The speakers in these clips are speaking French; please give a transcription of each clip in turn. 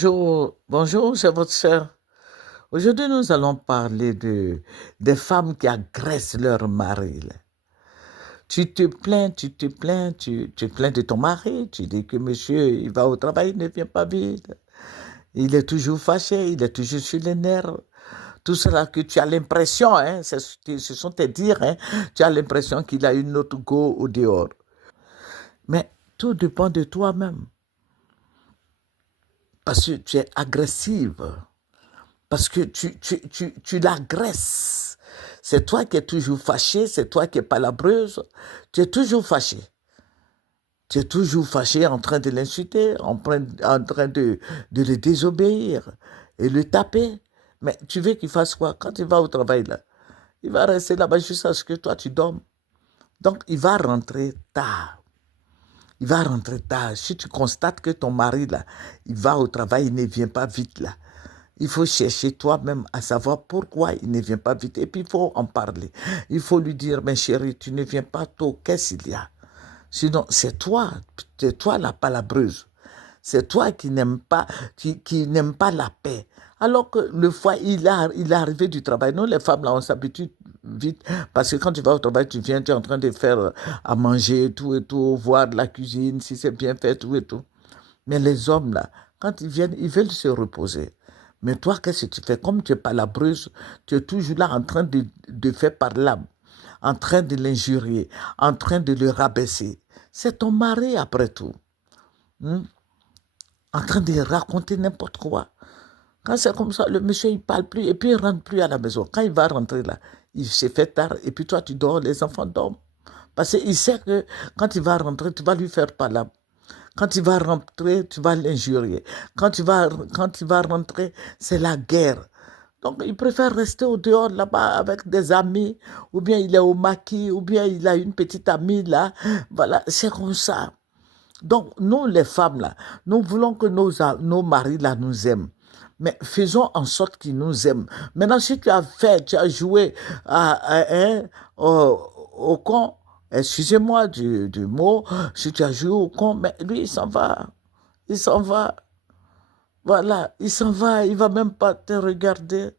Bonjour, bonjour, c'est votre sœur. Aujourd'hui, nous allons parler des femmes qui agressent leur mari, là. Tu te plains de ton mari, tu dis que monsieur, il va au travail, il ne vient pas vite. Il est toujours fâché, il est toujours sur les nerfs. Tout cela que tu as l'impression, hein, ce sont tes dires, hein, tu as l'impression qu'il a une autre go au dehors. Mais tout dépend de toi-même, parce que tu es agressive. Parce que tu l'agresses. C'est toi qui es toujours fâché, c'est toi qui es palabreuse. Tu es toujours fâché. Tu es toujours fâché en train de l'insulter, en train de le désobéir et le taper. Mais tu veux qu'il fasse quoi? Quand il va au travail, là, il va rester là-bas jusqu'à ce que toi tu dormes. Donc, il va rentrer tard. Il va rentrer tard. Si tu constates que ton mari, là, il va au travail, il ne vient pas vite, là. Il faut chercher toi-même à savoir pourquoi il ne vient pas vite. Et puis, il faut en parler. Il faut lui dire, mais chérie, tu ne viens pas tôt. Qu'est-ce qu'il y a? Sinon, c'est toi la palabreuse. C'est toi qui n'aime pas, qui n'aime pas la paix. Alors que le foie, il est arrivé du travail. Nous, les femmes, là, on s'habitue vite. Parce que quand tu vas au travail, tu viens, tu es en train de faire à manger, tout et tout, voir de la cuisine, si c'est bien fait, tout et tout. Mais les hommes, là, quand ils viennent, ils veulent se reposer. Mais toi, qu'est-ce que tu fais? Comme tu es pas la breuse, tu es toujours là en train de faire par l'âme, en train de l'injurier, en train de le rabaisser. C'est ton mari, après tout. Hmm? En train de raconter n'importe quoi. Quand c'est comme ça, le monsieur, il parle plus et puis il rentre plus à la maison. Quand il va rentrer là, il s'est fait tard et puis toi, tu dors, les enfants dorment. Parce qu'il sait que quand il va rentrer, tu vas lui faire par l'âme. Quand il va rentrer, tu vas l'injurier. Quand il va rentrer, c'est la guerre. Donc, il préfère rester au dehors là-bas avec des amis, ou bien il est au maquis, ou bien il a une petite amie là. Voilà, c'est comme ça. Donc, nous, les femmes là, nous voulons que nos maris là nous aiment. Mais faisons en sorte qu'ils nous aiment. Maintenant, si tu as joué hein, au, au con, excusez-moi du mot, si tu as joué au con, mais lui, il s'en va. Il s'en va. Voilà, il s'en va. Il va même pas te regarder.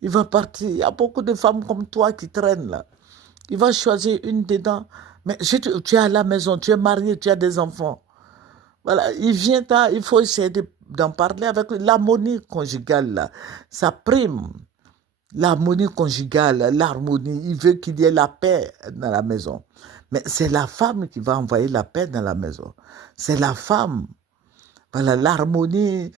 Il va partir. Il y a beaucoup de femmes comme toi qui traînent là. Il va choisir une dedans. Mais si tu es à la maison, tu es marié, tu as des enfants. Voilà, il vient tard, il faut essayer d'en parler avec lui. L'harmonie conjugale, là, ça prime. L'harmonie conjugale, l'harmonie, il veut qu'il y ait la paix dans la maison. Mais c'est la femme qui va envoyer la paix dans la maison. C'est la femme. Voilà, l'harmonie,